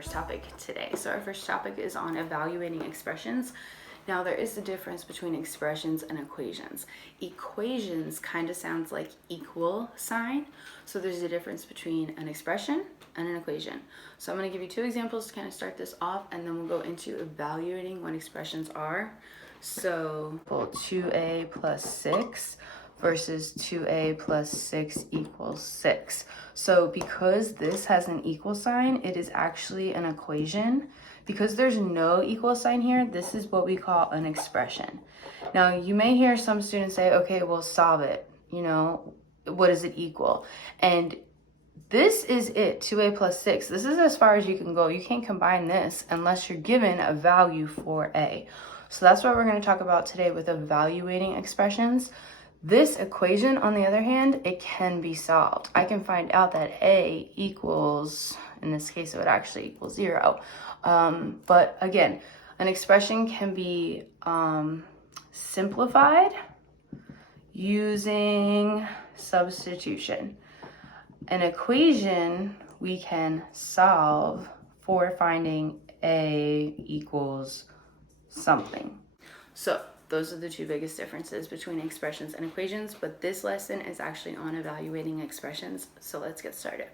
first topic today. So our first topic is on evaluating expressions. Now there is a difference between expressions and equations. Equations kind of sounds like equal sign. So there's a difference between an expression and an equation. So I'm going to give you two examples to kind of start this off, and then we'll go into evaluating what expressions are. So 2a plus 6 versus 2a plus 6 equals 6. So because this has an equal sign, it is actually an equation. Because there's no equal sign here, this is what we call an expression. Now, you may hear some students say, okay, well, solve it. You know, what does it equal? And this is it, 2a plus 6. This is as far as you can go. You can't combine this unless you're given a value for a. So that's what we're going to talk about today with evaluating expressions. This equation, on the other hand, it can be solved. I can find out that a equals, in this case, it would actually equal 0. But again, an expression can be simplified using substitution. An equation we can solve for finding a equals something. So those are the two biggest differences between expressions and equations, but this lesson is actually on evaluating expressions. So let's get started.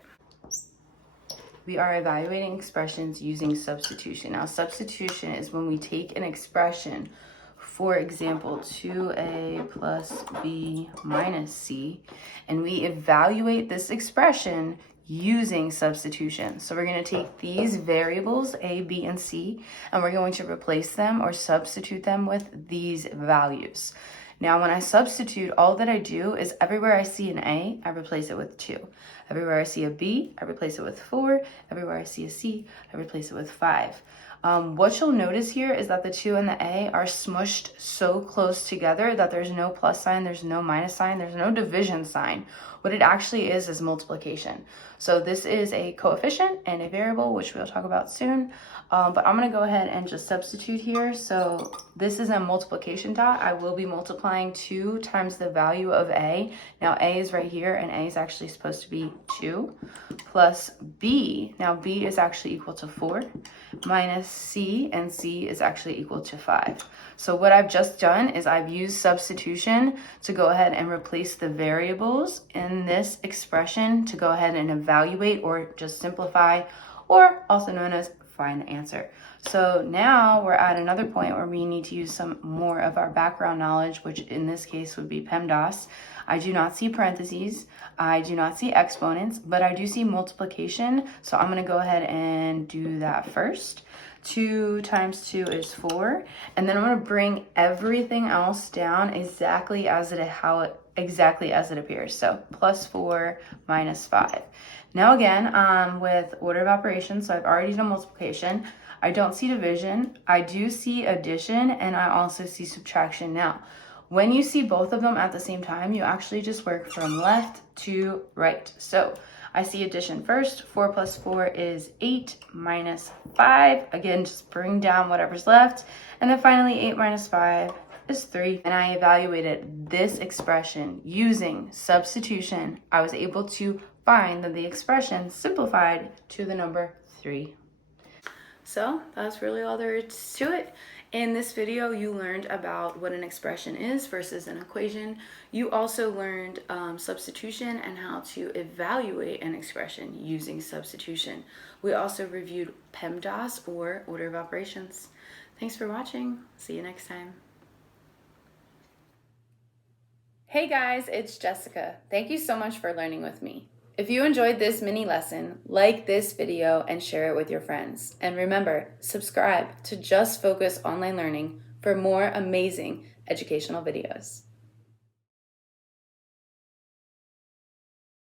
We are evaluating expressions using substitution. Now, substitution is when we take an expression, for example, 2a plus b minus c, and we evaluate this expression using substitution. So we're going to take these variables, a, b, and c, and we're going to replace them or substitute them with these values. Now, when I substitute, all that I do is everywhere I see an a, I replace it with 2. Everywhere I see a b, I replace it with 4. Everywhere I see a c, I replace it with 5. What you'll notice here is that the 2 and the a are smushed so close together that there's no plus sign, there's no minus sign, there's no division sign. What it actually is multiplication. So this is a coefficient and a variable, which we'll talk about soon. But I'm going to go ahead and just substitute here. So this is a multiplication dot. I will be multiplying 2 times the value of a. Now a is right here, and a is actually supposed to be 2, plus b. Now b is actually equal to 4, minus c, and c is actually equal to 5. So what I've just done is I've used substitution to go ahead and replace the variables in this expression to go ahead and evaluate or just simplify, or also known as find the answer. So now we're at another point where we need to use some more of our background knowledge, which in this case would be PEMDAS. I do not see parentheses, I do not see exponents, but I do see multiplication. So I'm going to go ahead and do that first. 2 times 2 is 4, and then I'm going to bring everything else down exactly as it appears. So plus 4 minus 5. Now again, with order of operations, so I've already done multiplication. I don't see division. I do see addition, and I also see subtraction. Now, when you see both of them at the same time, you actually just work from left to right. So I see addition first. 4 plus 4 is 8 minus 5. Again, just bring down whatever's left. And then finally, 8 minus 5 is 3. And I evaluated this expression using substitution. I was able to find that the expression simplified to the number 3. So that's really all there is to it. In this video, you learned about what an expression is versus an equation. You also learned substitution and how to evaluate an expression using substitution. We also reviewed PEMDAS, or order of operations. Thanks for watching. See you next time. Hey guys, it's Jessica. Thank you so much for learning with me. If you enjoyed this mini lesson, like this video and share it with your friends. And remember, subscribe to Just Focus Online Learning for more amazing educational videos.